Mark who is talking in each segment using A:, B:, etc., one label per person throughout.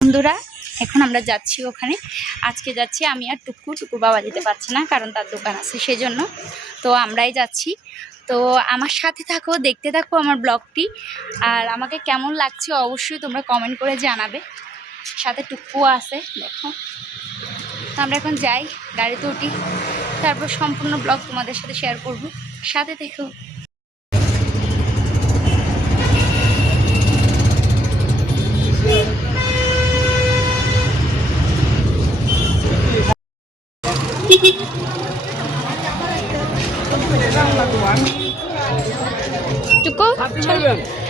A: বন্ধুরা, এখন আমরা যাচ্ছি ওখানে। আজকে যাচ্ছি আমি আর টুকু। টুকু বাবা যেতে পারছে না, কারণ তার দোকান আছে সেজন্য। তো আমরাই যাচ্ছি। তো আমার সাথে থাকো, দেখতে থাকো আমার ব্লগটি। আর আমাকে কেমন লাগছে অবশ্যই তোমরা কমেন্ট করে জানাবে। সাথে টুকু আছে, দেখো। তো আমরা এখন যাই, গাড়িতে উঠি। তারপর সম্পূর্ণ ব্লগ তোমাদের সাথে শেয়ার করব। সাথে দেখো 뚜껑? 철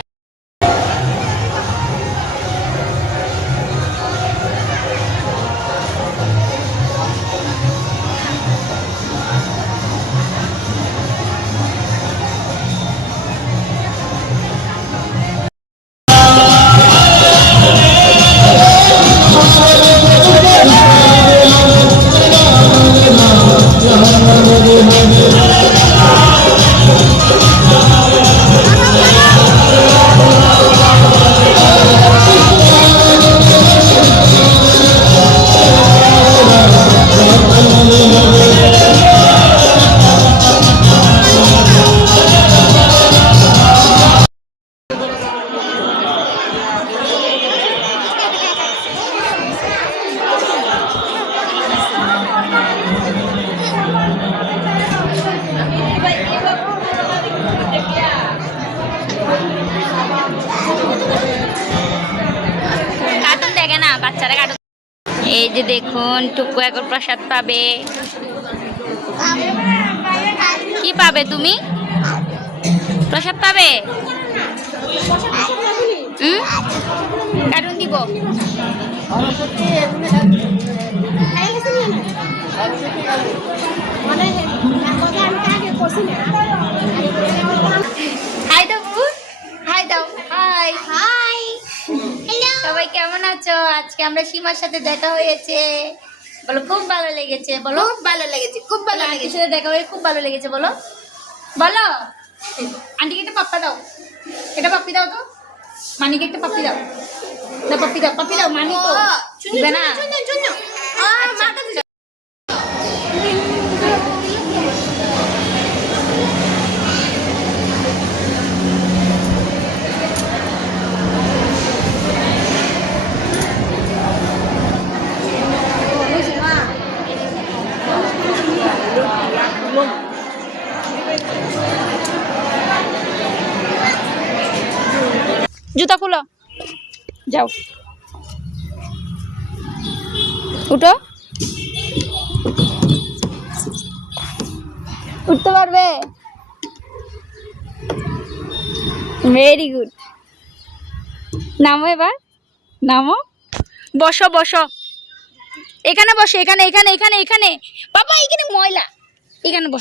A: বাচ্চারা কার্টুন এই যে দেখুন টুকু এখন প্রসাদ পাবে। কি পাবে তুমি? প্রসাদ পাবে? দিব। হাই কেমন আছো? আজকে আমরা সীমার সাথে দেখা হয়েছে। বলো খুব ভালো লেগেছে বলো।
B: খুব ভালো লেগেছে খুব ভালো লেগেছে।
A: সাথে দেখা হয়ে খুব ভালো লেগেছে বলো। বলো। আন্টিকে একটা পাপ্পা দাও। এটা পাপ্পি দাও তো। মানিকে একটা পাপ্পি দাও। না পাপ্পি দাও পাপ্পি দাও মানি তো। দিবে না। জুতা খুলো। যাও। উঠো। উঠতে পারবে? ভেরি গুড নামো এবার। নামো। বসো বসো। এখানে বসো এখানে এখানে এখানে এখানে। বাবা এখানে ময়লা। এখানে বসো।